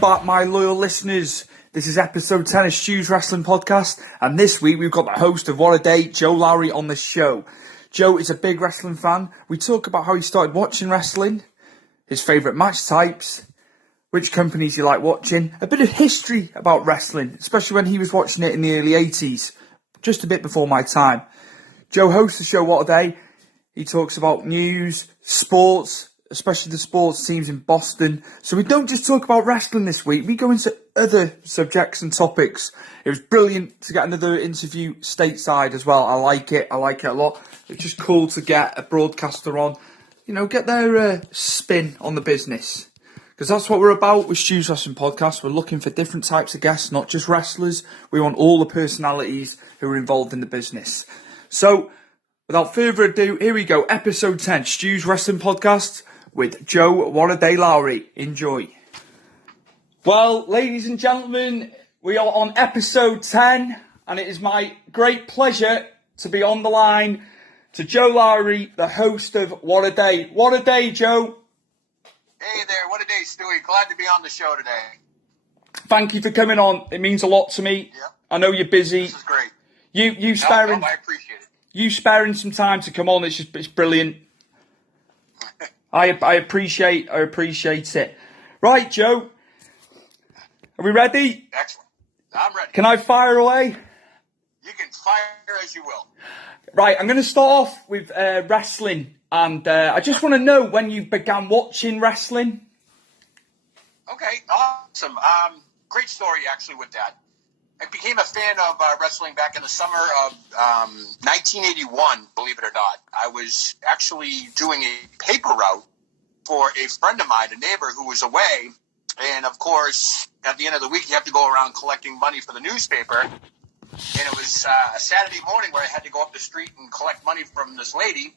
back, my loyal listeners. This is episode 10 of Stu's Wrestling Podcast, and this week we've got the host of What a Day, Joe Lowry, on the show. Joe is a big wrestling fan. We talk about how he started watching wrestling, his favourite match types, which companies you like watching, a bit of history about wrestling, especially when he was watching it in the early 80s, just a bit before my time. Joe hosts the show What a Day. He talks about news, sports, especially the sports teams in Boston. So we don't just talk about wrestling this week, we go into other subjects and topics. It was brilliant to get another interview stateside as well. I like it a lot. It's just cool to get a broadcaster on, get their spin on the business. Because that's what we're about with Stu's Wrestling Podcast. We're looking for different types of guests, not just wrestlers. We want all the personalities who are involved in the business. So, without further ado, here we go. Episode 10, Stu's Wrestling Podcast with Joe What a Day Lowry. Enjoy. Well, ladies and gentlemen, we are on episode 10, and it is my great pleasure to be on the line to Joe Lowry, the host of What a Day. What a day, Joe. Hey there, what a day, Stewie. Glad to be on the show today. Thank you for coming on. It means a lot to me. Yep. I know you're busy. This is great. You sparing. No, I appreciate it. You sparing some time to come on. It's brilliant. I appreciate it. Right, Joe. Are we ready? Excellent. I'm ready. Can I fire away? You can fire as you will. Right, I'm going to start off with wrestling. And I just want to know when you began watching wrestling. Okay, awesome. Great story, actually, with that. I became a fan of wrestling back in the summer of 1981, believe it or not. I was actually doing a paper route for a friend of mine, a neighbor who was away. And, of course, at the end of the week, you have to go around collecting money for the newspaper. And it was a Saturday morning where I had to go up the street and collect money from this lady.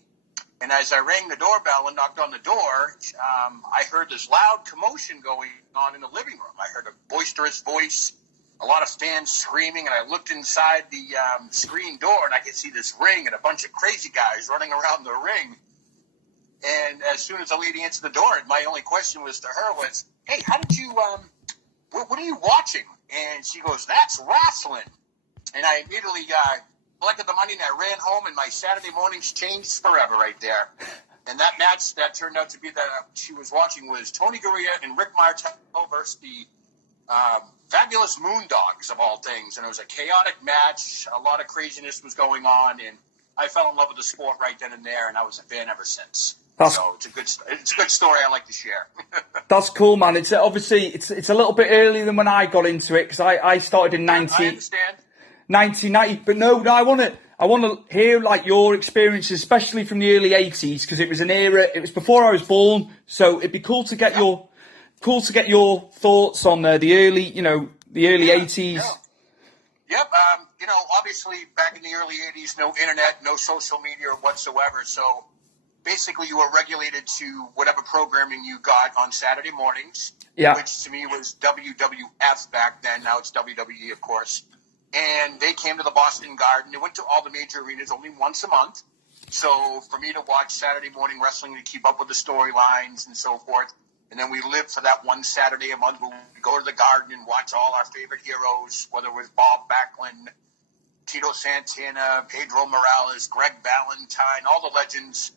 And as I rang the doorbell and knocked on the door, I heard this loud commotion going on in the living room. I heard a boisterous voice, a lot of fans screaming, and I looked inside the screen door, and I could see this ring and a bunch of crazy guys running around the ring. And as soon as the lady answered the door, my only question was to her was, "Hey, how did you, what are you watching?" And she goes, "That's wrestling." And I immediately collected the money, and I ran home, and my Saturday mornings changed forever right there. And that match that turned out to be that she was watching was Tony Gurria and Rick Martel versus the Fabulous Moondogs, of all things. And it was a chaotic match. A lot of craziness was going on, and I fell in love with the sport right then and there, and I was a fan ever since. So it's a good story I like to share. That's cool, man. It's obviously it's a little bit earlier than when I got into it, because I started in 1990, but no, I want to hear like your experiences, especially from the early 80s, because it was an era. It was before I was born, so it'd be cool to get your thoughts on the early 80s. Yeah. Yep. Obviously back in the early 80s, no internet, no social media whatsoever. So basically, you were regulated to whatever programming you got on Saturday mornings, which to me was WWF back then. Now it's WWE, of course. And they came to the Boston Garden. They went to all the major arenas only once a month. So for me to watch Saturday morning wrestling, to keep up with the storylines and so forth. And then we lived for that one Saturday a month where we go to the Garden and watch all our favorite heroes, whether it was Bob Backlund, Tito Santana, Pedro Morales, Greg Valentine, all the legends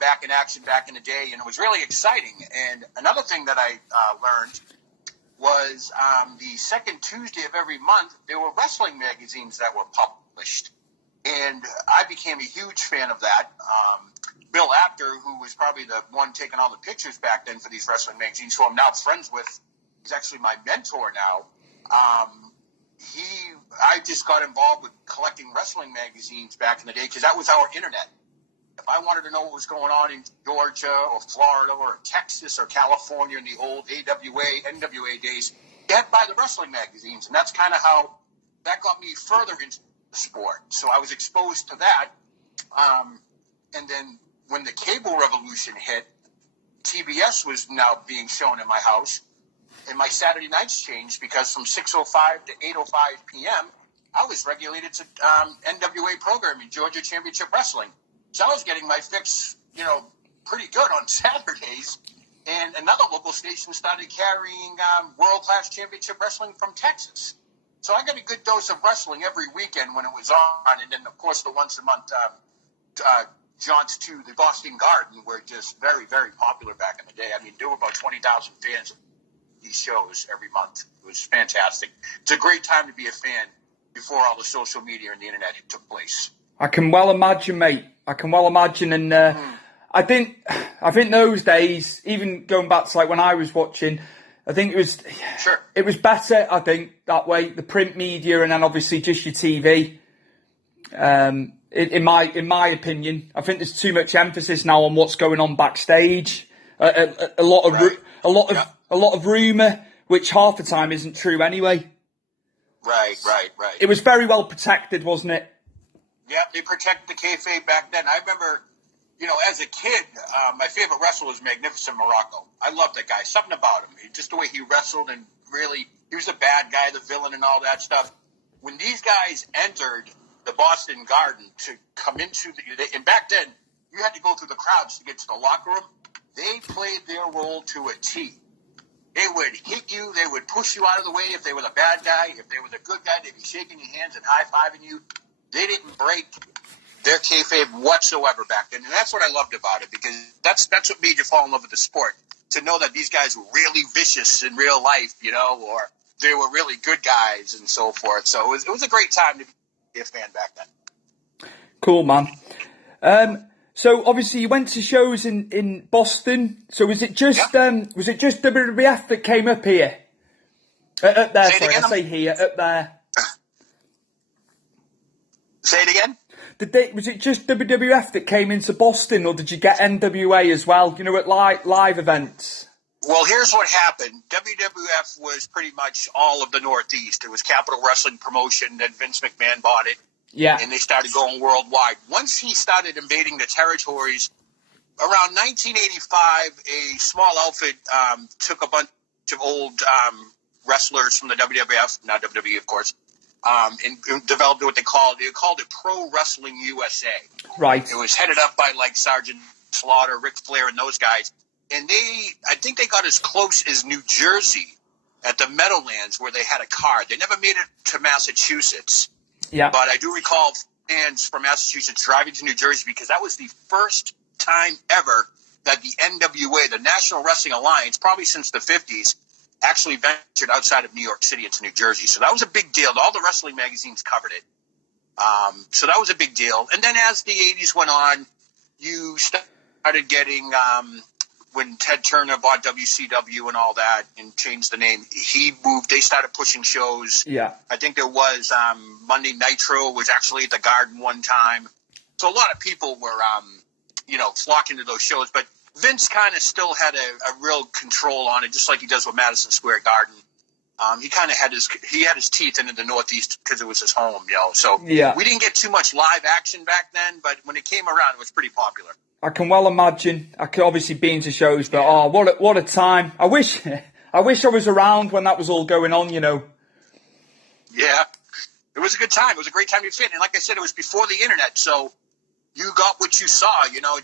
back in action back in the day. And it was really exciting. And another thing that I learned was the second Tuesday of every month, there were wrestling magazines that were published. And I became a huge fan of that. Bill Apter, who was probably the one taking all the pictures back then for these wrestling magazines, who I'm now friends with, he's actually my mentor now. I just got involved with collecting wrestling magazines back in the day because that was our internet. If I wanted to know what was going on in Georgia or Florida or Texas or California in the old AWA, NWA days, you had to buy the wrestling magazines. And that's kind of how that got me further into the sport. So I was exposed to that. And then when the cable revolution hit, TBS was now being shown in my house. And my Saturday nights changed because from 6:05 to 8:05 p.m., I was regulated to NWA programming, Georgia Championship Wrestling. So I was getting my fix, pretty good on Saturdays. and another local station started carrying world-class championship wrestling from Texas. So I got a good dose of wrestling every weekend when it was on, and then, of course, the once a month jaunts to the Boston Garden were just very, very popular back in the day. I mean, there were about 20,000 fans of these shows every month. It was fantastic. It's a great time to be a fan before all the social media and the internet took place. I can well imagine, mate. I can well imagine, and I think those days, even going back to like when I was watching, I think it was better. I think that way, the print media, and then obviously just your TV. In my opinion, I think there's too much emphasis now on what's going on backstage. A lot of rumor, which half the time isn't true anyway. Right. It was very well protected, wasn't it? Yeah, they protected the kayfabe back then. I remember, as a kid, my favorite wrestler was Magnificent Morocco. I loved that guy. Something about him. Just the way he wrestled, and really, he was the bad guy, the villain, and all that stuff. When these guys entered the Boston Garden to come into and back then, you had to go through the crowds to get to the locker room. They played their role to a T. They would hit you. They would push you out of the way if they were the bad guy. If they were the good guy, they'd be shaking your hands and high-fiving you. They didn't break their kayfabe whatsoever back then. And that's what I loved about it, because that's what made you fall in love with the sport, to know that these guys were really vicious in real life, or they were really good guys and so forth. So it was a great time to be a fan back then. Cool, man. So obviously you went to shows in Boston. So was it just WWF that came up here? Up there, sorry, I say here, up there. Say it again? Was it just WWF that came into Boston, or did you get NWA as well, at live events? Well, here's what happened. WWF was pretty much all of the Northeast. It was Capital Wrestling Promotion, then Vince McMahon bought it. Yeah. And they started going worldwide. Once he started invading the territories, around 1985, a small outfit took a bunch of old wrestlers from the WWF, not WWE, of course, and developed what they called it Pro Wrestling USA. Right. It was headed up by like Sergeant Slaughter, Ric Flair, and those guys. And I think they got as close as New Jersey at the Meadowlands, where they had a card. They never made it to Massachusetts. Yeah. But I do recall fans from Massachusetts driving to New Jersey, because that was the first time ever that the NWA, the National Wrestling Alliance, probably since the 50s, actually ventured outside of New York City into New Jersey. So that was a big deal. All the wrestling magazines covered it. So that was a big deal. And then as the 80s went on, you started getting, when Ted Turner bought WCW and all that and changed the name, he moved. They started pushing shows. Yeah. I think there was Monday Nitro was actually at the Garden one time. So a lot of people were, flocking to those shows. But Vince kind of still had a real control on it, just like he does with Madison Square Garden. He kind of had his teeth into the Northeast because it was his home, So we didn't get too much live action back then, but when it came around, it was pretty popular. I can well imagine. I could obviously be into shows, but what a time! I wish I was around when that was all going on. Yeah, it was a good time. It was a great time to fit, and like I said, it was before the internet, so you got what you saw.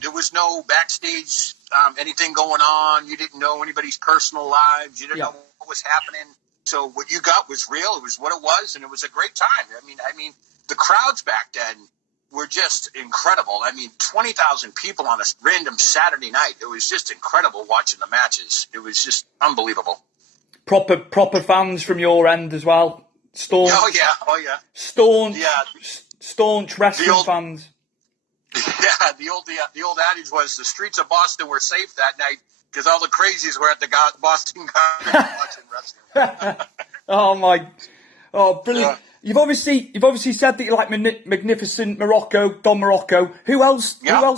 There was no backstage anything going on. You didn't know anybody's personal lives. You didn't know what was happening. So what you got was real. It was what it was, and it was a great time. I mean, the crowds back then were just incredible. 20,000 people on a random Saturday night. It was just incredible watching the matches. It was just unbelievable. Proper fans from your end as well. Staunch. Oh yeah. Staunch wrestling fans. Yeah, the old adage was the streets of Boston were safe that night because all the crazies were at the Boston Garden watching wrestling. Brilliant. Yeah. You've obviously said that you like Magnificent Don Morocco. Who else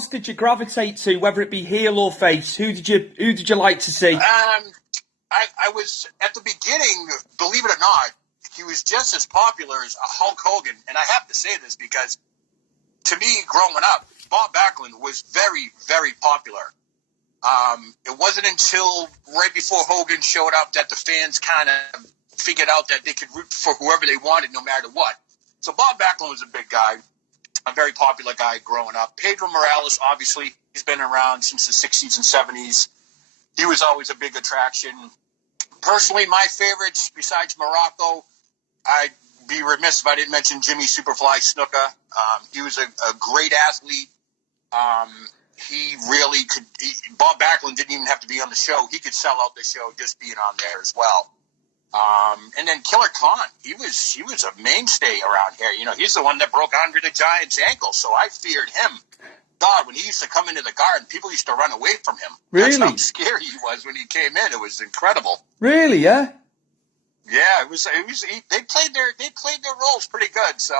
did you gravitate to, whether it be heel or face? Who did you like to see? I was at the beginning, believe it or not, he was just as popular as Hulk Hogan, and I have to say this because to me, growing up, Bob Backlund was very, very popular. It wasn't until right before Hogan showed up that the fans kind of figured out that they could root for whoever they wanted no matter what. So Bob Backlund was a big guy, a very popular guy growing up. Pedro Morales, obviously, he's been around since the 60s and 70s. he was always a big attraction. Personally, my favorites, besides Morocco, I'd be remiss if I didn't mention Jimmy Superfly Snuka. He was a great athlete. He really could. Bob Backlund didn't even have to be on the show. He could sell out the show just being on there as well. And then Killer Khan, he was a mainstay around here. You know, he's the one that broke Andre the Giant's ankle, so I feared him. God, when he used to come into the garden, people used to run away from him. Really? That's how scary he was when he came in. It was incredible. Really? Yeah. Yeah, they played their roles pretty good. So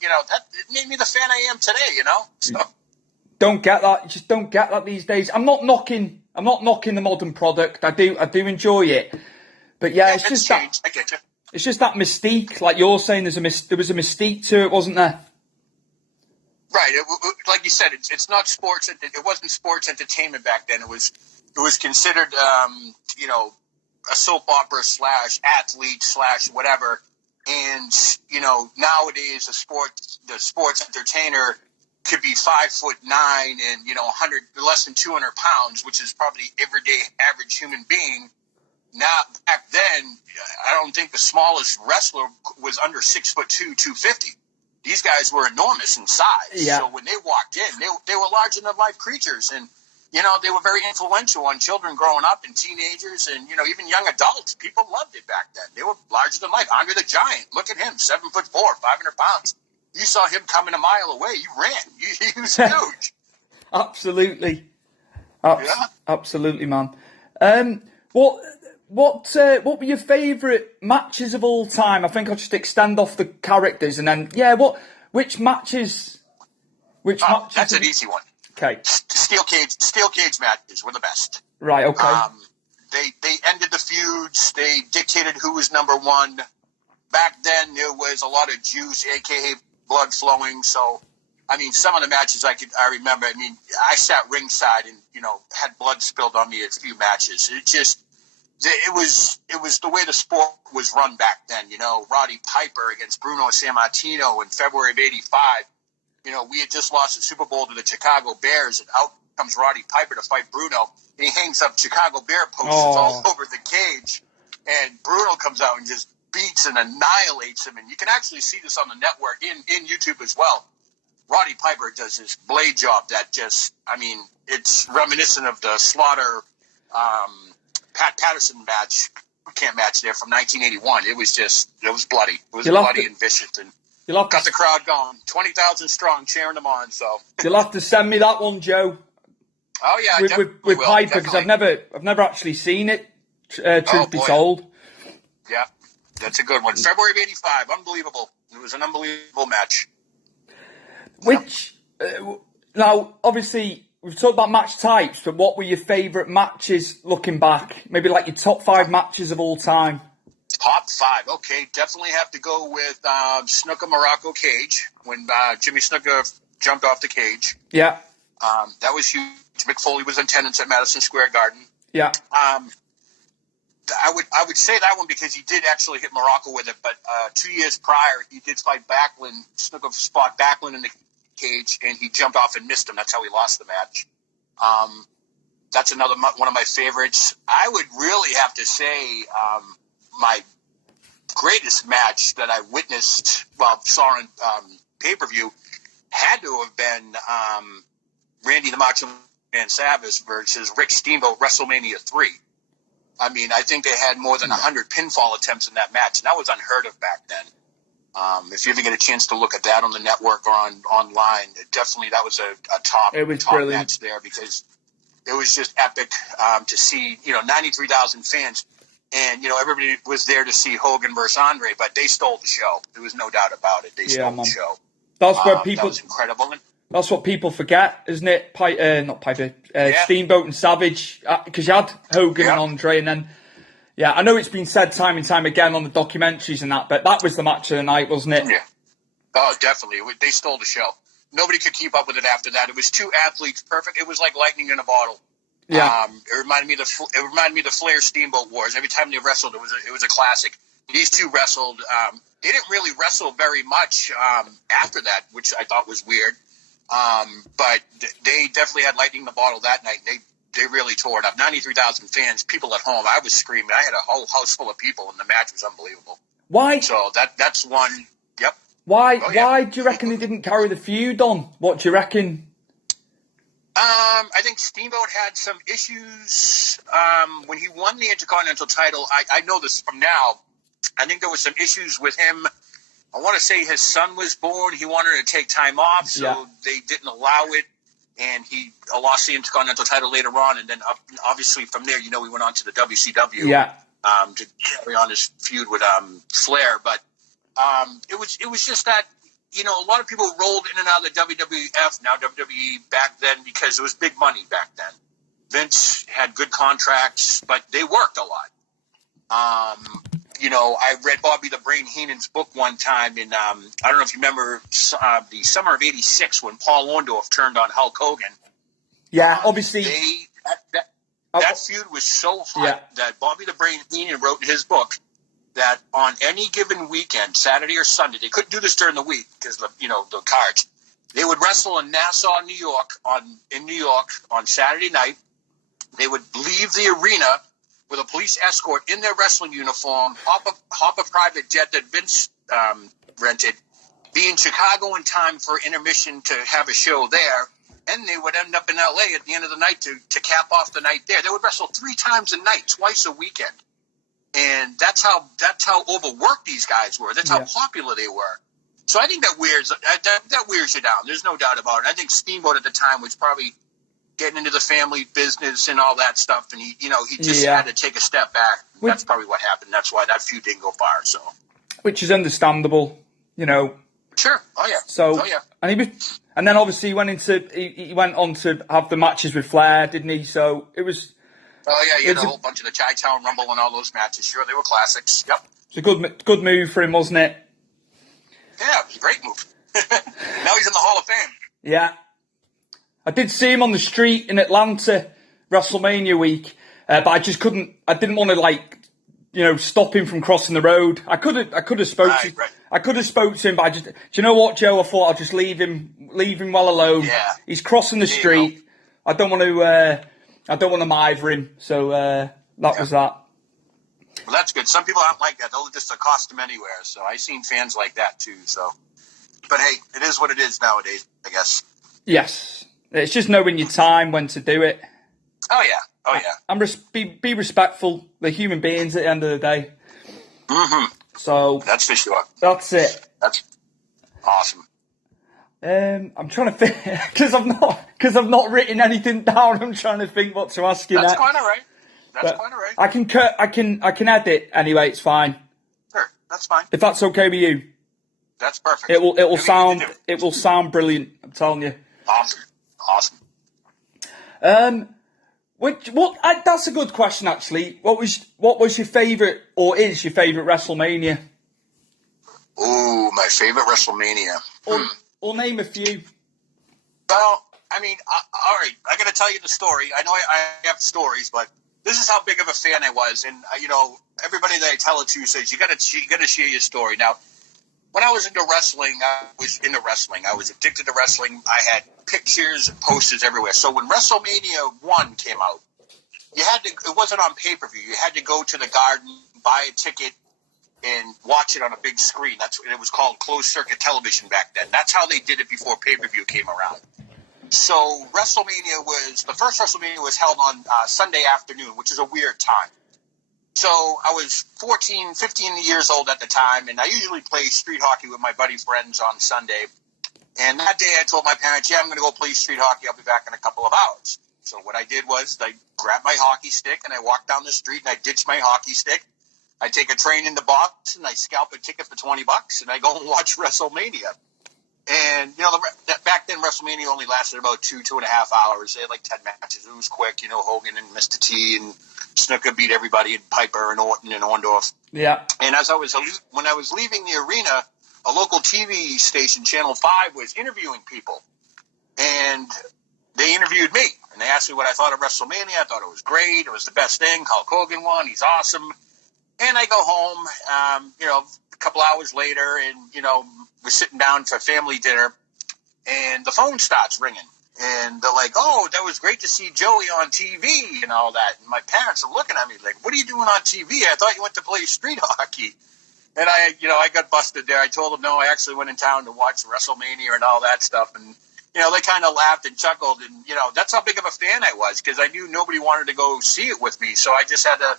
you know, that it made me the fan I am today. You know. So. Don't get that. Just don't get that these days. I'm not knocking the modern product. I do enjoy it. But yeah, it's just changed. I get you. It's just that mystique, like you're saying. There was a mystique to it, wasn't there? Right. Like you said, it's not sports. It wasn't sports entertainment back then. It was considered, you know, a soap opera / athlete / whatever. And you know, nowadays the sports entertainer could be 5'9" and you know less than 200 pounds, which is probably everyday average human being. Now, back then, I don't think the smallest wrestler was under 6'2", 250. These guys were enormous in size. Yeah. So when they walked in, they were larger-than-life creatures. And, you know, they were very influential on children growing up and teenagers and, you know, even young adults. People loved it back then. They were larger than life. Andre the Giant, look at him, 7'4", 500 pounds. You saw him coming a mile away. You ran. He was huge. Absolutely. Yeah. Absolutely, man. What were your favourite matches of all time? I think I'll just extend off the characters and then which matches? That's an easy one. Okay. Steel cage matches were the best. Right. Okay. They ended the feuds. They dictated who was number one. Back then there was a lot of juice, aka blood flowing. So, I mean, some of the matches I remember. I mean, I sat ringside and you know had blood spilled on me at a few matches. It was the way the sport was run back then. You know, Roddy Piper against Bruno Sammartino in February of '85. You know, we had just lost the Super Bowl to the Chicago Bears, and out comes Roddy Piper to fight Bruno. And he hangs up Chicago Bear posters all over the cage, and Bruno comes out and just beats and annihilates him. And you can actually see this on the network in YouTube as well. Roddy Piper does this blade job that just, I mean, it's reminiscent of the Slaughter Pat Patterson match there from 1981. It was bloody. It was bloody and vicious, and got the crowd going. 20,000 strong cheering them on. So you'll have to send me that one, Joe. Oh yeah, with Piper, because I've never actually seen it. Truth be told. Yeah, that's a good one. February of '85, unbelievable. It was an unbelievable match. Which now, obviously. We've talked about match types, but what were your favourite matches looking back? Maybe like your top 5 matches of all time. Top 5, okay. Definitely have to go with Snuka Morocco cage, when Jimmy Snuka jumped off the cage. Yeah. That was huge. Mick Foley was in attendance at Madison Square Garden. Yeah. I would say that one because he did actually hit Morocco with it, but 2 years prior, he did fight Backlund. Snuka fought Backlund in the cage, and he jumped off and missed him. That's how he lost the match. That's another one of my favorites. I would really have to say my greatest match that I witnessed, saw on pay-per-view, had to have been Randy the Macho Man Savage versus Rick Steamboat, WrestleMania 3. I mean, I think they had more than 100 pinfall attempts in that match, and that was unheard of back then. If you ever get a chance to look at that on the network or online, that was a top match there, because it was just epic to see, 93,000 fans. And, everybody was there to see Hogan versus Andre, but they stole the show. There was no doubt about it. They stole the show. That's where people... That was incredible. That's what people forget, isn't it? Not Piper. Steamboat and Savage. Because you had Hogan and Andre, and then... Yeah, I know it's been said time and time again on the documentaries and that, but that was the match of the night, wasn't it? Yeah. Oh, definitely. They stole the show. Nobody could keep up with it after that. It was two athletes, perfect. It was like lightning in a bottle. Yeah. It reminded me of the Flair Steamboat Wars. Every time they wrestled, it was a classic. These two wrestled. They didn't really wrestle very much after that, which I thought was weird. But they definitely had lightning in the bottle that night. they really tore it up. 93,000 fans, people at home. I was screaming. I had a whole house full of people, and the match was unbelievable. Why? So that's one. Yep. Why? Oh, yeah. Why do you reckon they didn't carry the feud on? What do you reckon? I think Steamboat had some issues when he won the Intercontinental title. I know this from now. I think there was some issues with him. I want to say his son was born. He wanted to take time off, so they didn't allow it. And he lost the Intercontinental title later on. And then obviously from there, he went on to the WCW to carry on his feud with Flair. But it was just that, a lot of people rolled in and out of the WWF, now WWE, back then because it was big money back then. Vince had good contracts, but they worked a lot. I read Bobby the Brain Heenan's book one time in, I don't know if you remember the summer of '86 when Paul Orndorff turned on Hulk Hogan. Yeah, obviously. That feud was so hot that Bobby the Brain Heenan wrote in his book that on any given weekend, Saturday or Sunday, they couldn't do this during the week because the cards. They would wrestle in Nassau, New York, on Saturday night. They would leave the arena with a police escort in their wrestling uniform, hop a private jet that Vince rented, be in Chicago in time for intermission to have a show there, and they would end up in L.A. at the end of the night to cap off the night there. They would wrestle 3 times a night, twice a weekend. And that's how overworked these guys were. That's how popular they were. So I think that wears you down. There's no doubt about it. I think Steamboat at the time was probably getting into the family business and all that stuff, and he just had to take a step back. That's probably what happened. That's why that feud didn't go far. So, which is understandable, Sure. Oh yeah. So, and then obviously he went on to have the matches with Flair, didn't he? So it was. Oh, yeah, he had a whole bunch of the Chi-Town Rumble and all those matches. Sure, they were classics. Yep. It's a good move for him, wasn't it? Yeah, it was a great move. Now he's in the Hall of Fame. Yeah. I did see him on the street in Atlanta, WrestleMania week, but I didn't want to, stop him from crossing the road. I could have spoke to him, but do you know what, Joe? I thought I'll just leave him well alone. Yeah. He's crossing the street. I don't want to mither him, so that was that. Well, that's good. Some people aren't like that. They'll just accost him anywhere. So I've seen fans like that too. So, but hey, it is what it is nowadays, I guess. Yes, it's just knowing your time when to do it. Oh yeah. And be respectful. They're human beings at the end of the day. Mm-hmm. So that's for sure. That's it. That's awesome. I'm trying to think because I've not written anything down. I'm trying to think what to ask you. That's quite all right. That's quite all right. I can edit anyway. It's fine. Sure, that's fine. If that's okay with you. That's perfect. It will sound brilliant. I'm telling you. Awesome. That's a good question actually. What was your favourite or is your favourite WrestleMania? Ooh, my favourite WrestleMania. Or name a few. Well, I mean, all right. I got to tell you the story. I know I have stories, but this is how big of a fan I was, and everybody that I tell it to says you got to share your story. Now, when I was into wrestling, I was addicted to wrestling. I had pictures and posters everywhere. So when WrestleMania 1 came out, it wasn't on pay-per-view. You had to go to the Garden, buy a ticket, and watch it on a big screen. It was called closed circuit television back then. That's how they did it before pay-per-view came around. So the first WrestleMania was held on Sunday afternoon, which is a weird time. So I was 14, 15 years old at the time, and I usually play street hockey with my buddy friends on Sunday. And that day I told my parents, I'm going to go play street hockey. I'll be back in a couple of hours. So what I did was I grabbed my hockey stick, and I walked down the street, and I ditched my hockey stick. I take a train into Boston, I scalp a ticket for $20, and I go and watch WrestleMania. And, back then WrestleMania only lasted about 2.5 hours. They had like 10 matches. It was quick, Hogan and Mr. T and Snooker beat everybody, and Piper and Orton and Orndorff. Yeah. And when I was leaving the arena, a local TV station, Channel 5, was interviewing people. And they interviewed me. And they asked me what I thought of WrestleMania. I thought it was great. It was the best thing. Hulk Hogan won. He's awesome. And I go home, a couple hours later, and, we're sitting down for family dinner, and the phone starts ringing. And they're like, oh, oh, that was great to see Joey on TV and all that. And my parents are looking at me like, what are you doing on TV? I thought you went to play street hockey. And I got busted there. I told them, no, I actually went in town to watch WrestleMania and all that stuff. And, they kind of laughed and chuckled. And, that's how big of a fan I was, because I knew nobody wanted to go see it with me. So I just had to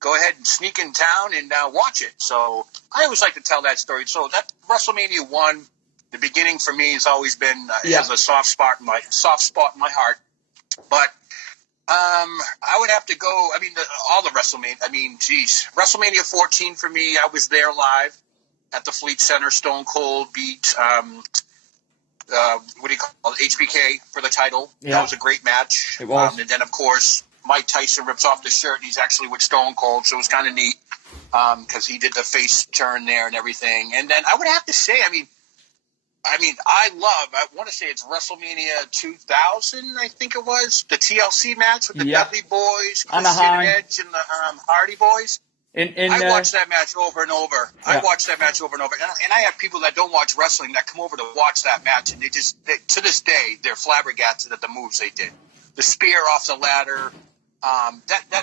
go ahead and sneak in town and watch it. So I always like to tell that story. So that WrestleMania 1, the beginning for me has always been has a soft spot in my heart. But I would have to go. I mean, all the WrestleMania. I mean, geez, WrestleMania 14 for me. I was there live at the Fleet Center. Stone Cold beat what do you call it? HBK for the title. Yeah. That was a great match. It was. And then of course Mike Tyson rips off the shirt. And he's actually with Stone Cold, so it was kind of neat because he did the face turn there and everything. And then I would have to say, I want to say it's WrestleMania 2000, I think it was, the TLC match with the Dudley Boys, Christian Edge, and the Hardy Boys. I watched that match over and over. Yeah. I watched that match over and over. And I have people that don't watch wrestling that come over to watch that match, and to this day, they're flabbergasted at the moves they did. The spear off the ladder,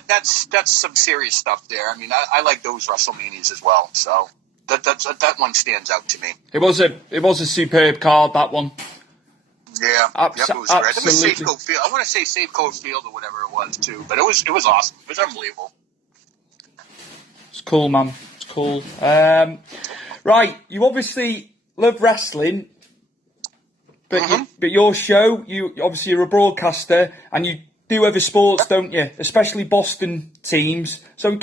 that's some serious stuff there. I mean, I like those WrestleManias as well, so... That one stands out to me. It was a superb card, that one. Yeah, it was great. It was Safeco Field. I want to say Safeco Field or whatever it was too, but it was awesome. It was unbelievable. It's cool, man. It's cool. Right, you obviously love wrestling, but but your show, you're a broadcaster, and you do other sports, don't you? Especially Boston teams. So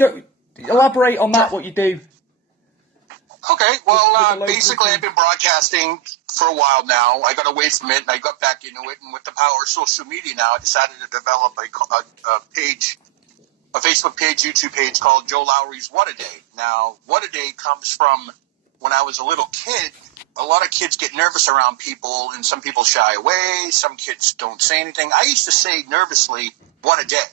elaborate on that. What you do. Okay, well, basically I've been broadcasting for a while now. I got away from it and I got back into it, and with the power of social media now, I decided to develop a Facebook page, YouTube page called Joe Lowry's Whatta Day. Now, Whatta Day comes from when I was a little kid. A lot of kids get nervous around people, and some people shy away, some kids don't say anything. I used to say nervously, "What a day."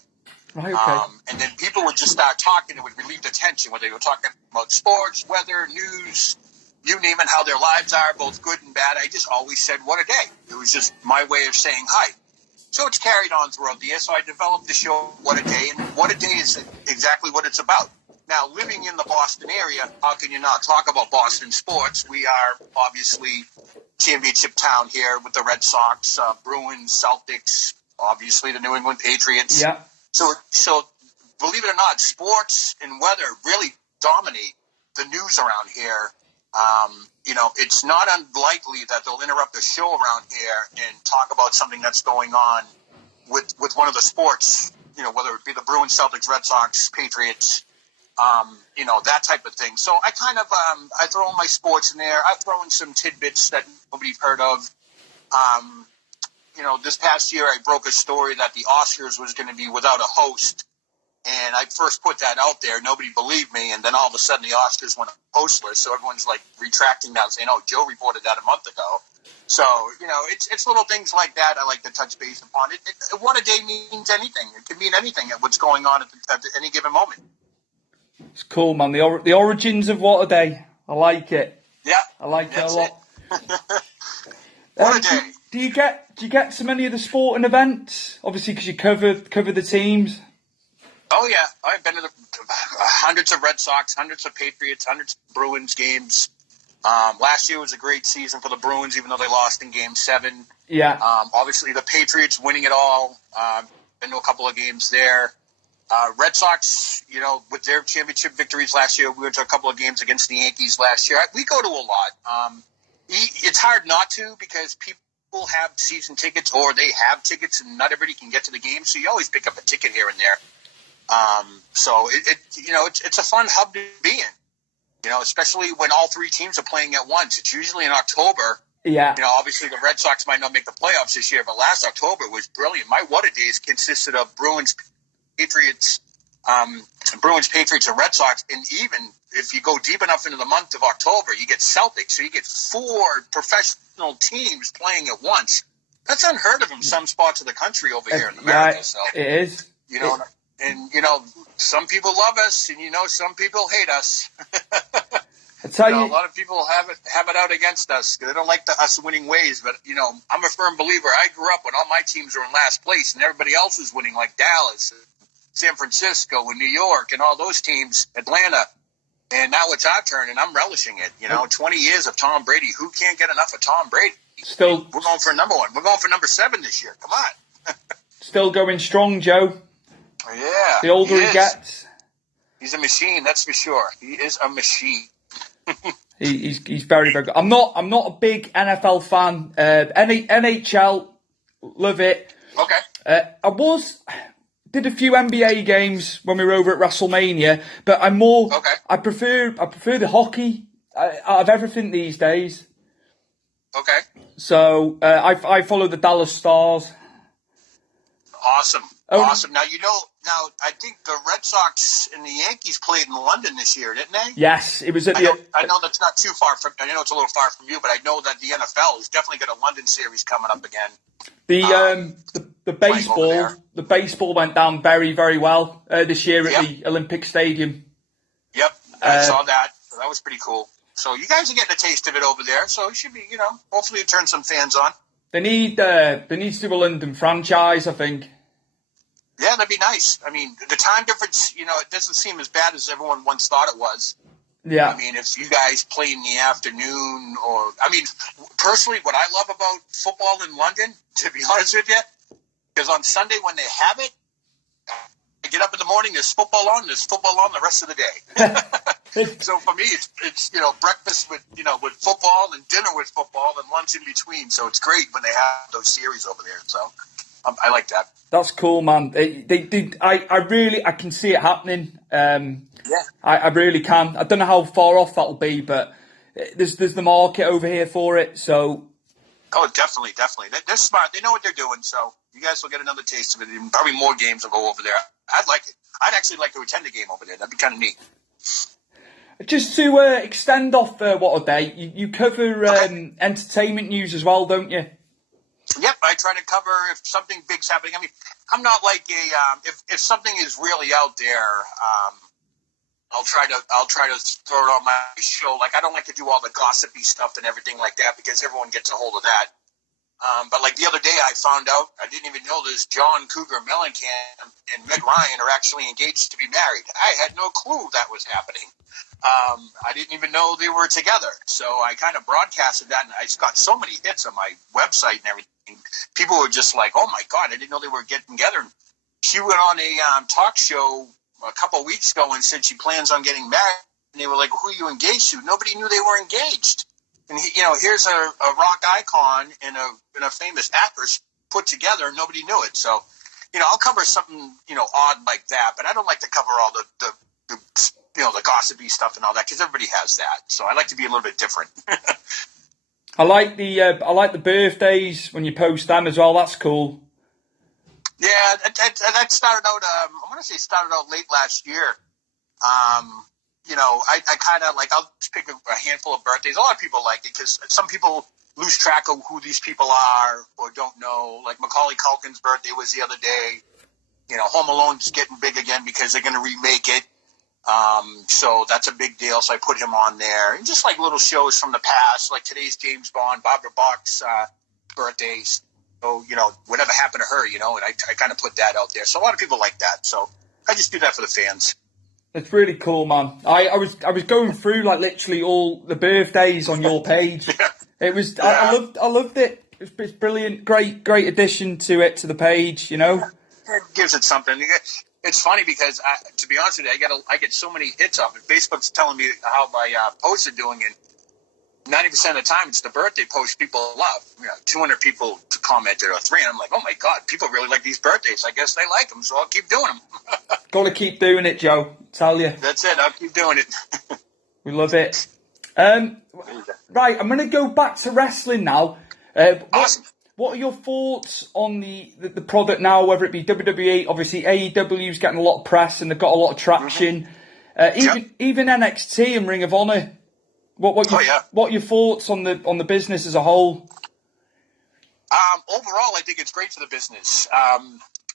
Right, okay. And then people would just start talking. It would relieve the tension, whether they were talking about sports, weather, news, you name it, how their lives are, both good and bad. I just always said, what a day. It was just my way of saying hi. So it's carried on throughout the year. So I developed the show, What a Day. And What a Day is exactly what it's about. Now, living in the Boston area, how can you not talk about Boston sports? We are obviously championship town here with the Red Sox, Bruins, Celtics, obviously the New England Patriots. Yeah. So believe it or not, sports and weather really dominate the news around here. It's not unlikely that they'll interrupt the show around here and talk about something that's going on with one of the sports, whether it be the Bruins, Celtics, Red Sox, Patriots, that type of thing. So I kind of, I throw in my sports in there. I throw in some tidbits that nobody's heard of. This past year I broke a story that the Oscars was going to be without a host, and I first put that out there. Nobody believed me, and then all of a sudden the Oscars went hostless, so everyone's like retracting that, saying, "Oh, Joe reported that a month ago." So it's little things like that I like to touch base upon. What a day means anything. It can mean anything at what's going on at any given moment. It's cool, man. The origins of What a Day. I like it. Yeah, I like it a lot. What a day. Do you get to many of the sporting events? Obviously, because you cover the teams. Oh yeah, I've been to hundreds of Red Sox, hundreds of Patriots, hundreds of Bruins games. Last year was a great season for the Bruins, even though they lost in Game 7. Yeah. Obviously, the Patriots winning it all. Been to a couple of games there. Red Sox, with their championship victories last year, we went to a couple of games against the Yankees last year. We go to a lot. It's hard not to, because people have season tickets, or they have tickets, and not everybody can get to the game. So you always pick up a ticket here and there. So it's a fun hub to be in. Especially when all three teams are playing at once. It's usually in October. Yeah. Obviously the Red Sox might not make the playoffs this year, but last October was brilliant. My What a Days consisted of Bruins, Patriots, and Red Sox, and even if you go deep enough into the month of October, you get Celtics. So you get 4 professional teams playing at once. That's unheard of in some spots of the country over here in America. Yeah, so it is. And some people love us, and some people hate us. I tell A you, lot of people have it out against us. They don't like us winning ways, but I'm a firm believer. I grew up when all my teams were in last place and everybody else was winning, like Dallas, San Francisco, and New York, and all those teams, Atlanta. And now it's our turn, and I'm relishing it. 20 years of Tom Brady. Who can't get enough of Tom Brady? still, We're going for number one. We're going for number 7 this year. Come on. still going strong, Joe. Yeah. The older he gets, he's a machine. That's for sure. He is a machine. he's very, very good. I'm not a big NFL fan. NHL, love it. Okay. Did a few NBA games when we were over at WrestleMania, but I prefer the hockey out of everything these days. Okay. So I follow the Dallas Stars. Awesome. Awesome. Now I think the Red Sox and the Yankees played in London this year, didn't they? Yes, it was at I know that's not too far from. I know it's a little far from you, but I know that the NFL has definitely got a London series coming up again. The baseball went down very, very well this year at the Olympic Stadium. Yep, I saw that. So that was pretty cool. So you guys are getting a taste of it over there. So it should be, hopefully it turns some fans on. They need to do a London franchise, I think. Yeah, that'd be nice. I mean, the time difference, it doesn't seem as bad as everyone once thought it was. Yeah. I mean, if you guys play in the afternoon personally, what I love about football in London, to be honest with you, is on Sunday when they have it, I get up in the morning, there's football on the rest of the day. So for me, it's breakfast with football and dinner with football and lunch in between. So it's great when they have those series over there. So I like that. That's cool, man. I can see it happening. Yeah. I really can. I don't know how far off that'll be, but there's the market over here for it. So. Oh, definitely. They're smart. They know what they're doing. So you guys will get another taste of it. And probably more games will go over there. I'd like it. I'd actually like to attend a game over there. That'd be kind of neat. Just to extend off What a Day, you cover entertainment news as well, don't you? Yep, I try to cover if something big's happening. I mean, I'm not like if something is really out there, I'll try to throw it on my show. Like I don't like to do all the gossipy stuff and everything like that because everyone gets a hold of that. But like the other day, I found out I didn't even know this. John Cougar Mellencamp and Meg Ryan are actually engaged to be married. I had no clue that was happening. I didn't even know they were together. So I kind of broadcasted that, and I just got so many hits on my website and everything. People were just like, "Oh my God, I didn't know they were getting together." And she went on a talk show a couple of weeks ago and said she plans on getting married. And they were like, "Who are you engaged to?" Nobody knew they were engaged. And here's a rock icon and a famous actress put together. Nobody knew it. So, I'll cover something odd like that, but I don't like to cover all the gossipy stuff and all that because everybody has that. So I like to be a little bit different. I like the birthdays when you post them as well. That's cool. Yeah, that started out. I want to say it started out late last year. I kind of like, I'll just pick a handful of birthdays. A lot of people like it because some people lose track of who these people are or don't know. Like Macaulay Culkin's birthday was the other day. Home Alone's getting big again because they're going to remake it. So that's a big deal. So I put him on there. And just like little shows from the past, like today's James Bond, Barbara Bach's birthdays. So, whatever happened to her, and I kind of put that out there. So a lot of people like that. So I just do that for the fans. It's really cool, man. I was going through like literally all the birthdays on your page. Yeah. It was I loved it. It's brilliant. Great addition to the page. It gives it something. It's funny because to be honest with you, I get so many hits off it. Facebook's telling me how my posts are doing, and 90% of the time it's the birthday post people love. 200 people commented or 300. I'm like, oh my God, people really like these birthdays. I guess they like them, so I'll keep doing them. Gotta keep doing it, Joe. Tell you. That's it. I'll keep doing it. We love it. Right, I'm going to go back to wrestling now. Awesome. What are your thoughts on the product now, whether it be WWE? Obviously, AEW's getting a lot of press and they've got a lot of traction. Even NXT and Ring of Honor. What are your thoughts on the business as a whole? Overall, I think it's great for the business.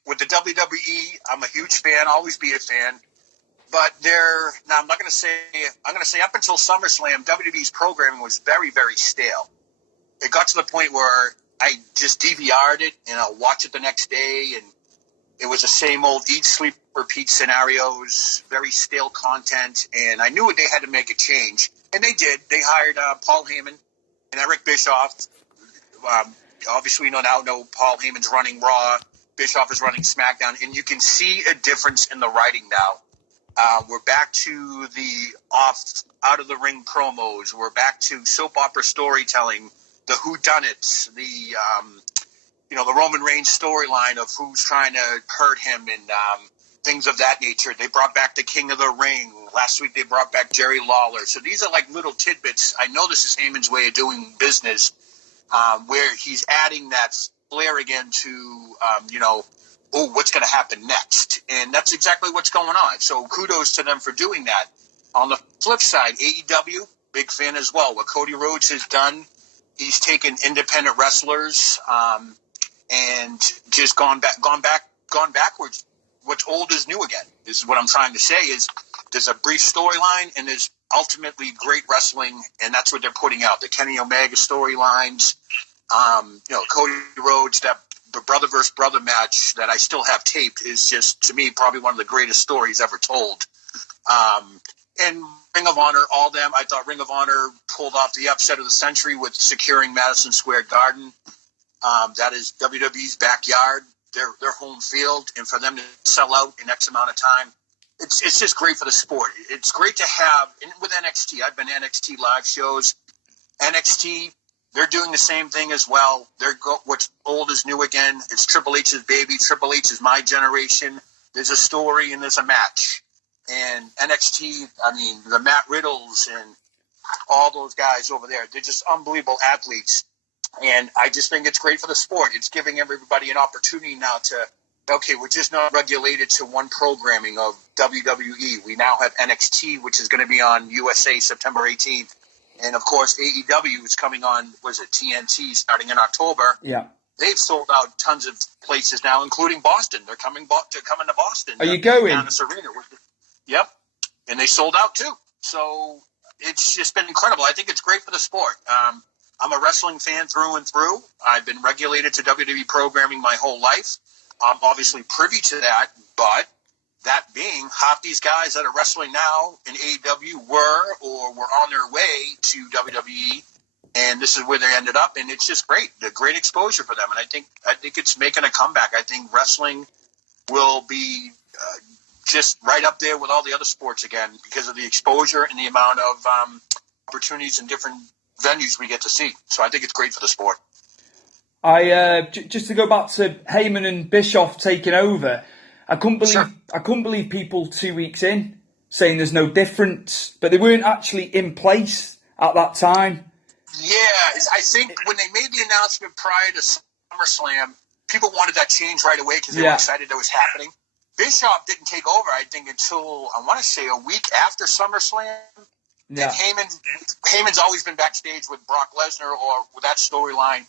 With the WWE, I'm a huge fan, always be a fan. But now I'm going to say up until SummerSlam, WWE's programming was very, very stale. It got to the point where I just DVR'd it and I'll watch it the next day, and it was the same old eat, sleep, repeat scenarios, very stale content, and I knew they had to make a change, and they did. They hired Paul Heyman and Eric Bischoff. Obviously, we now know Paul Heyman's running Raw, Bischoff is running SmackDown, and you can see a difference in the writing now. We're back to the out-of-the-ring promos. We're back to soap opera storytelling, the whodunits, the Roman Reigns storyline of who's trying to hurt him and things of that nature. They brought back the King of the Ring. Last week they brought back Jerry Lawler. So these are like little tidbits. I know this is Heyman's way of doing business, where he's adding that flair again to, what's going to happen next? And that's exactly what's going on. So kudos to them for doing that. On the flip side, AEW, big fan as well. What Cody Rhodes has done, he's taken independent wrestlers and just gone backwards. What's old is new again, is what I'm trying to say. Is there's a brief storyline and there's ultimately great wrestling, and that's what they're putting out. The Kenny Omega storylines, Cody Rhodes, that the brother versus brother match that I still have taped is just, to me, probably one of the greatest stories ever told. And Ring of Honor, all them, I thought Ring of Honor pulled off the upset of the century with securing Madison Square Garden. That is WWE's backyard, their home field, and for them to sell out in X amount of time, it's just great for the sport. It's great to have, and with NXT, I've been to NXT live shows. NXT, they're doing the same thing as well. What's old is new again. It's Triple H's baby. Triple H is my generation. There's a story and there's a match. And NXT, the Matt Riddles and all those guys over there, they're just unbelievable athletes. And I just think it's great for the sport. It's giving everybody an opportunity now to, okay, we're just not regulated to one programming of WWE. We now have NXT, which is going to be on USA September 18th. And, of course, AEW is coming on, TNT, starting in October. Yeah. They've sold out tons of places now, including Boston. They're coming to Boston. Are you going? Giannis Arena. Yep. And they sold out, too. So it's just been incredible. I think it's great for the sport. I'm a wrestling fan through and through. I've been regulated to WWE programming my whole life. I'm obviously privy to that, but that being, half these guys that are wrestling now in AEW were on their way to WWE, and this is where they ended up, and it's just great. A great exposure for them, and I think it's making a comeback. I think wrestling will be just right up there with all the other sports again because of the exposure and the amount of opportunities and different venues we get to see. So I think it's great for the sport. Just to go back to Heyman and Bischoff taking over, I couldn't believe people 2 weeks in saying there's no difference, but they weren't actually in place at that time. Yeah, I think when they made the announcement prior to SummerSlam, people wanted that change right away because they were excited that it was happening. Bischoff didn't take over, I think, until, I want to say, a week after SummerSlam. Yeah. And Heyman's always been backstage with Brock Lesnar or with that storyline.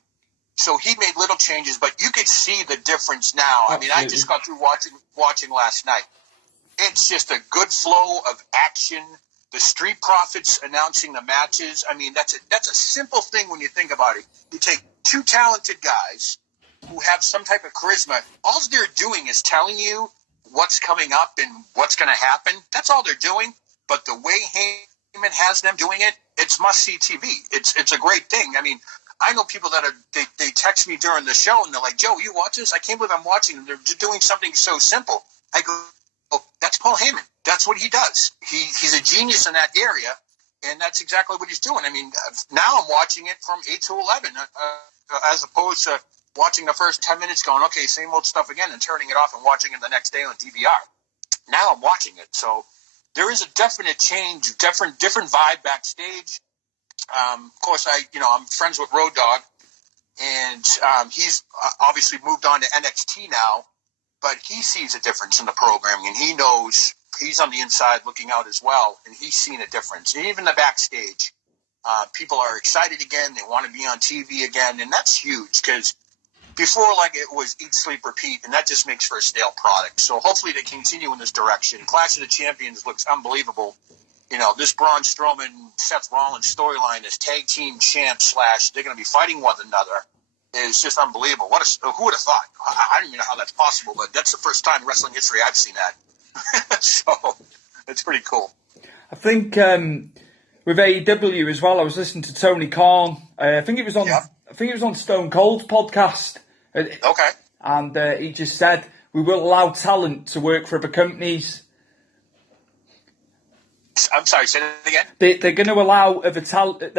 So he made little changes, but you could see the difference now. Absolutely. I just got through watching last night. It's just a good flow of action. The Street Profits announcing the matches. That's a simple thing when you think about it. You take two talented guys who have some type of charisma. All they're doing is telling you what's coming up and what's going to happen. That's all they're doing. But the way Heyman has them doing it, it's must-see TV. It's a great thing. I know people that they text me during the show and they're like, Joe, you watch this? I can't believe I'm watching them. They're just doing something so simple. I go, oh, that's Paul Heyman. That's what he does. He's a genius in that area, and that's exactly what he's doing. Now I'm watching it from 8 to 11 as opposed to watching the first 10 minutes going, okay, same old stuff again, and turning it off and watching it the next day on DVR. Now I'm watching it. So there is a definite change, different vibe backstage. Of course, I'm friends with Road Dogg, and he's obviously moved on to NXT now, but he sees a difference in the programming, and he knows he's on the inside looking out as well, and he's seen a difference. And even the backstage, people are excited again. They want to be on TV again, and that's huge because before, like, it was eat, sleep, repeat, and that just makes for a stale product. So hopefully they continue in this direction. Clash of the Champions looks unbelievable. You know, this Braun Strowman, Seth Rollins storyline, this tag team champ / they're going to be fighting one another, is just unbelievable. Who would have thought? I don't even know how that's possible, but that's the first time in wrestling history I've seen that. So it's pretty cool. I think with AEW as well, I was listening to Tony Khan. I think it was on Stone Cold's podcast. Okay. And he just said, we will allow talent to work for other companies. I'm sorry, say that again? They're going to allow their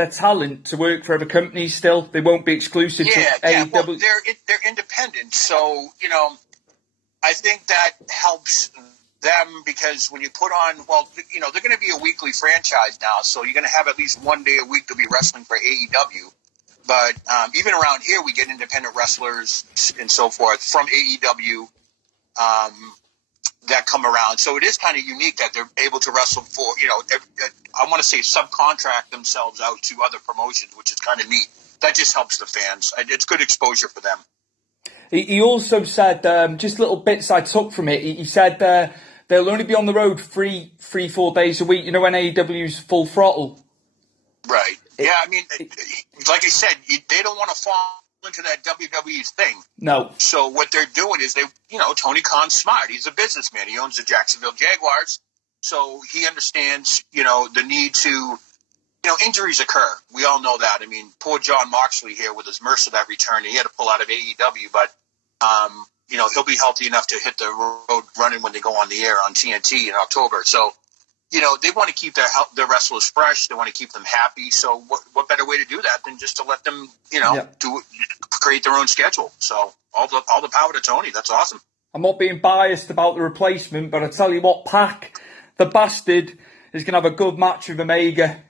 talent to work for other companies still. They won't be exclusive to AEW. Yeah, well, they're independent. So, you know, I think that helps them because when you put on, well, you know, they're going to be a weekly franchise now. So you're going to have at least one day a week to be wrestling for AEW. But even around here, we get independent wrestlers and so forth from AEW that come around. So it is kind of unique that they're able to wrestle for, you know, I want to say subcontract themselves out to other promotions, which is kind of neat. That just helps the fans. It's good exposure for them. He also said, just little bits I took from it, he said they'll only be on the road 3-4 days a week, you know, when AEW's full throttle. Right. Yeah, I mean, like I said, they don't want to fall into that WWE thing. No. So what they're doing is Tony Khan's smart. He's a businessman. He owns the Jacksonville Jaguars. So he understands, you know, the need to, you know, injuries occur. We all know that. I mean, poor John Moxley here with his MRSA that returned. He had to pull out of AEW, but, you know, he'll be healthy enough to hit the road running when they go on the air on TNT in October. So, you know, they want to keep their wrestlers fresh. They want to keep them happy. So what better way to do that than just to let them, you know, create their own schedule. So all the power to Tony. That's awesome. I'm not being biased about the replacement, but I tell you what, Pac, the bastard, is going to have a good match with Omega.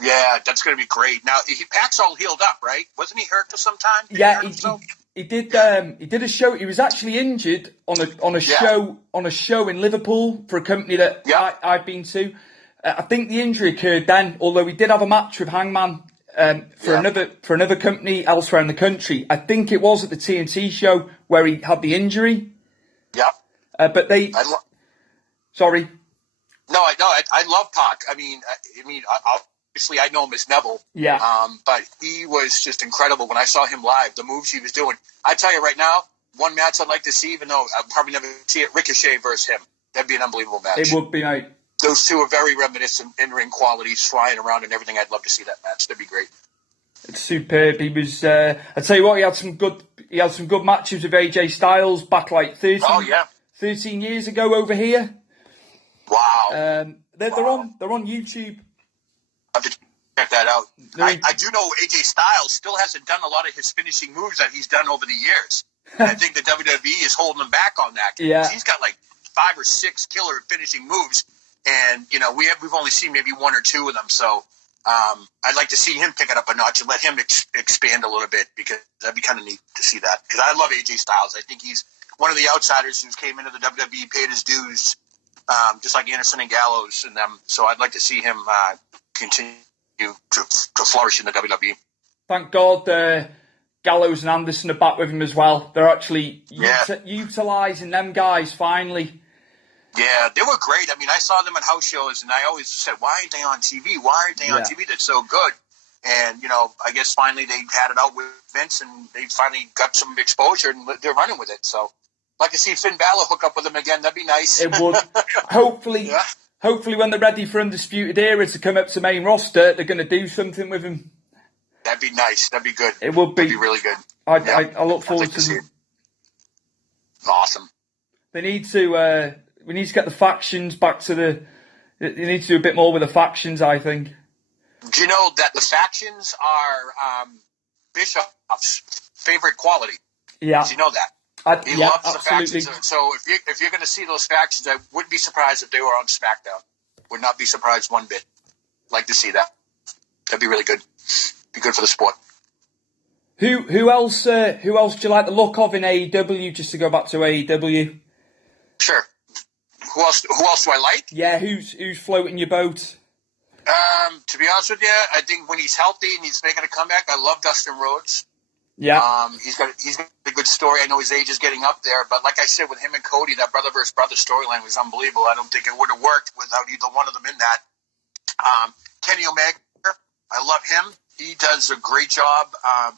Yeah, that's going to be great. Now, Pac's all healed up, right? Wasn't he hurt for some time? He did a show. He was actually injured on a show in Liverpool for a company that I've been to. I think the injury occurred then, although he did have a match with Hangman for another company elsewhere in the country. I think it was at the TNT show where he had the injury. Yeah. But they. Sorry. No, I love Pac. I mean, obviously, I know him as Neville. Yeah. But he was just incredible when I saw him live. The moves he was doing. I tell you right now, one match I'd like to see, even though I'll probably never see it, Ricochet versus him. That'd be an unbelievable match. It would be, mate. Those two are very reminiscent in-ring qualities, flying around and everything. I'd love to see that match. That'd be great. It's superb. He was. I tell you what, he had some good matches with AJ Styles back like 13 years ago over here. Wow. They're on YouTube. I have to check that out. I do know AJ Styles still hasn't done a lot of his finishing moves that he's done over the years. I think the WWE is holding him back on that. Yeah. He's got like 5 or 6 killer finishing moves, and you know we've only seen maybe 1 or 2 of them. So I'd like to see him pick it up a notch and let him expand a little bit, because that'd be kind of neat to see that. Because I love AJ Styles. I think he's one of the outsiders who came into the WWE, paid his dues, just like Anderson and Gallows and them. So I'd like to see him continue to flourish in the WWE. Thank God Gallows and Anderson are back with him as well. They're actually utilising them guys finally. Yeah, they were great. I mean, I saw them at house shows, and I always said, why aren't they on TV? Why aren't they on TV? They're so good. And, you know, I guess finally they had it out with Vince, and they finally got some exposure, and they're running with it. So I'd like to see Finn Balor hook up with them again. That'd be nice. It would. Hopefully when they're ready for Undisputed Era to come up to main roster, they're going to do something with him. That'd be nice. That'd be good. It would be. That'd be really good. I look forward to see it. Awesome. They need to. We need to get the factions back to the. They need to do a bit more with the factions, I think. Do you know that the factions are Bischoff's favorite quality? Yeah. Do you know that? He loves the absolutely. factions. So if you're going to see those factions, I wouldn't be surprised if they were on SmackDown. Would not be surprised one bit. Like to see that. That'd be really good. Be good for the sport. Who else do you like the look of in AEW? Just to go back to AEW. Sure. Who else do I like? Yeah, who's floating your boat? To be honest with you, I think when he's healthy and he's making a comeback, I love Dustin Rhodes. Yeah. He's got a good story. I know his age is getting up there, but like I said, with him and Cody, that brother versus brother storyline was unbelievable. I don't think it would have worked without either one of them in that. Kenny Omega, I love him. He does a great job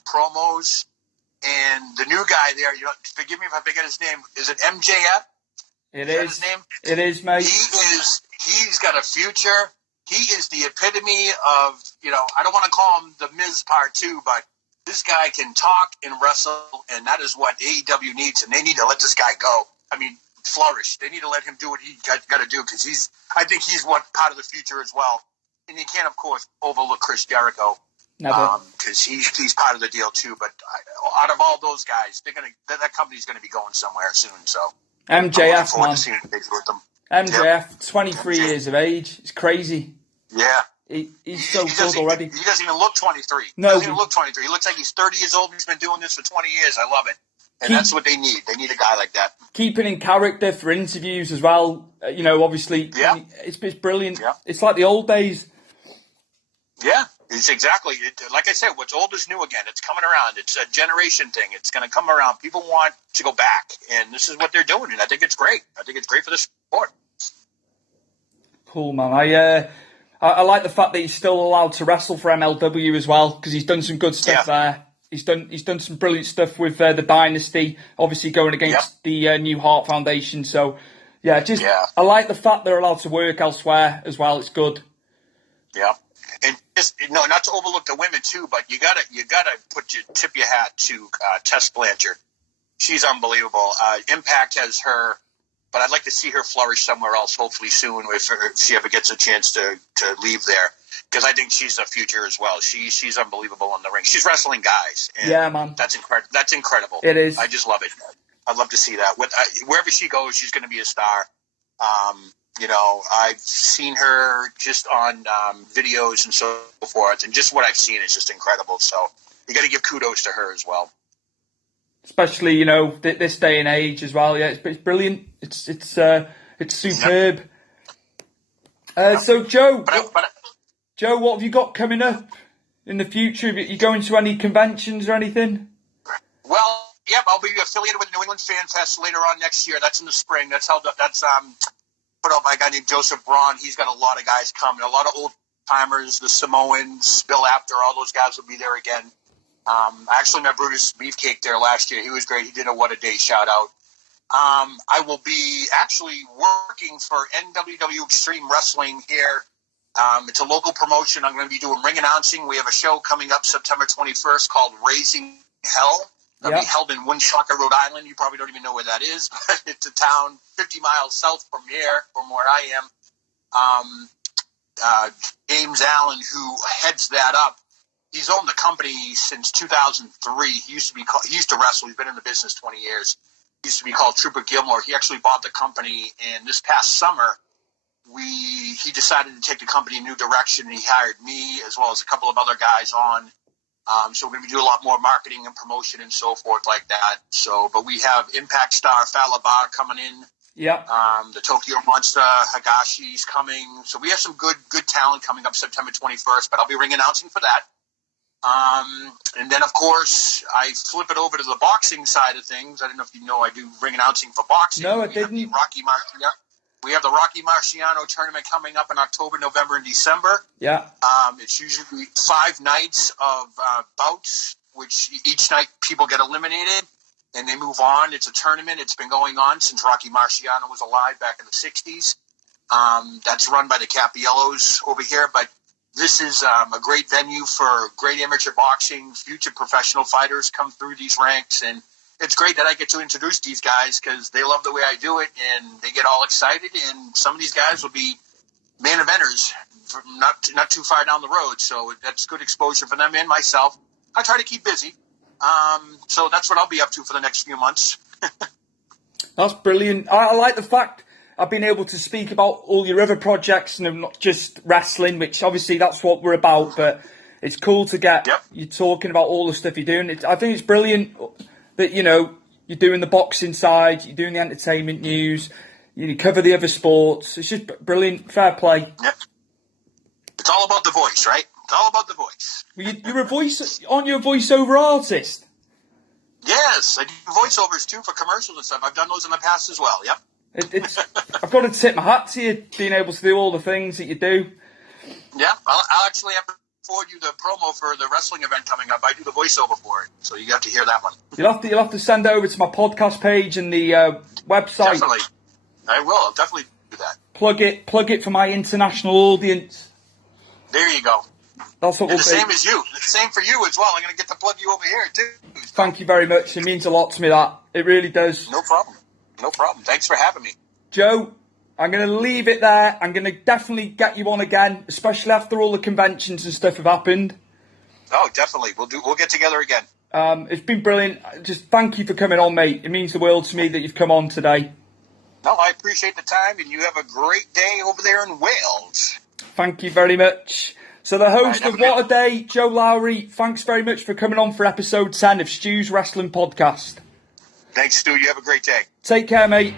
promos. And the new guy there, forgive me if I forget his name. Is it MJF? Is that his name? It is, mate. He's got a future. He is the epitome of, I don't want to call him the Miz Part 2, but this guy can talk and wrestle, and that is what AEW needs, and they need to let this guy go. I mean, flourish. They need to let him do what he got to do, because I think he's part of the future as well. And you can't, of course, overlook Chris Jericho, because he's part of the deal too. But out of all those guys, that company's going to be going somewhere soon. So MJF, man. With them. MJF, 23 years of age. It's crazy. Yeah. He's so good already. He doesn't even look 23. No. He doesn't even look 23. He looks like he's 30 years old and he's been doing this for 20 years. I love it. And that's what they need. They need a guy like that. Keeping in character for interviews as well. Obviously, it's brilliant. Yeah. It's like the old days. Yeah, it's exactly. Like I said, what's old is new again. It's coming around. It's a generation thing. It's going to come around. People want to go back, and this is what they're doing, and I think it's great. I think it's great for the sport. Cool, man. I like the fact that he's still allowed to wrestle for MLW as well, because he's done some good stuff there. He's done some brilliant stuff with the Dynasty, obviously going against the New Heart Foundation. So, I like the fact they're allowed to work elsewhere as well. It's good. Yeah. And just not to overlook the women too, but you gotta tip your hat to Tess Blanchard. She's unbelievable. Impact has her, but I'd like to see her flourish somewhere else. Hopefully soon, if she ever gets a chance to leave there, because I think she's a future as well. She's unbelievable in the ring. She's wrestling guys. And yeah, man. That's incredible. That's incredible. It is. I just love it. I'd love to see that. Wherever she goes, she's going to be a star. I've seen her just on videos and so forth, and just what I've seen is just incredible. So you got to give kudos to her as well. Especially, this day and age as well. Yeah, it's brilliant. It's superb. So, Joe, Joe, what have you got coming up in the future? Are you going to any conventions or anything? Well, I'll be affiliated with New England Fan Fest later on next year. That's in the spring. That's put out by a guy named Joseph Braun. He's got a lot of guys coming, a lot of old timers, the Samoans, Bill Apter, all those guys will be there again. I actually met Brutus Beefcake there last year. He was great. He did a What a Day shout out. I will be actually working for NWW Extreme Wrestling here. It's a local promotion. I'm going to be doing ring announcing. We have a show coming up September 21st called Raising Hell. It'll be held in Woonsocket, Rhode Island. You probably don't even know where that is, but it's a town 50 miles south from here, from where I am. James Allen, who heads that up, he's owned the company since 2003. He used to wrestle. He's been in the business 20 years. He used to be called Trooper Gilmore. He actually bought the company, and this past summer, he decided to take the company in a new direction, and he hired me as well as a couple of other guys on. So we're going to be doing a lot more marketing and promotion and so forth like that. But we have Impact star Falabar coming in. Yeah. The Tokyo Monster Higashi's coming. So we have some good talent coming up September 21st, but I'll be ring announcing for that. And then, of course, I flip it over to the boxing side of things. I don't know if you know I do ring announcing for boxing. No, I didn't. We have the Rocky Marciano tournament coming up in October, November, and December. Yeah. It's usually 5 nights of bouts, which each night people get eliminated and they move on. It's a tournament. It's been going on since Rocky Marciano was alive back in the 60s. That's run by the Capiellos over here, but this is a great venue for great amateur boxing. Future professional fighters come through these ranks, and it's great that I get to introduce these guys because they love the way I do it, and they get all excited. And some of these guys will be main eventers not too far down the road, so that's good exposure for them and myself. I try to keep busy, so that's what I'll be up to for the next few months. That's brilliant. I like the fact I've been able to speak about all your other projects and not just wrestling, which obviously that's what we're about, but it's cool to get you talking about all the stuff you're doing. I think it's brilliant that, you're doing the boxing side, you're doing the entertainment news, you cover the other sports. It's just brilliant. Fair play. Yep. It's all about the voice, right? It's all about the voice. You're a voice, aren't you a voiceover artist? Yes, I do voiceovers too for commercials and stuff. I've done those in the past as well. Yep. I've got to tip my hat to you, being able to do all the things that you do. Yeah, I'll actually have to forward you the promo for the wrestling event coming up. I do the voiceover for it, so you have to hear that one. You'll have to send it over to my podcast page and the website. Definitely, I will. I'll definitely do that. Plug it for my international audience. There you go. That's what and we'll the do. same as you. The same for you as well. I'm going to get to plug you over here too. Thank you very much. It means a lot to me, that. It really does. No problem. No problem. Thanks for having me. Joe, I'm going to leave it there. I'm going to definitely get you on again, especially after all the conventions and stuff have happened. Oh, definitely. We'll get together again. It's been brilliant. Just thank you for coming on, mate. It means the world to me that you've come on today. No, I appreciate the time, and you have a great day over there in Wales. Thank you very much. So the host of What a Day, Joe Lowry, thanks very much for coming on for episode 10 of Stu's Wrestling Podcast. Thanks, Stu. You have a great day. Take care, mate.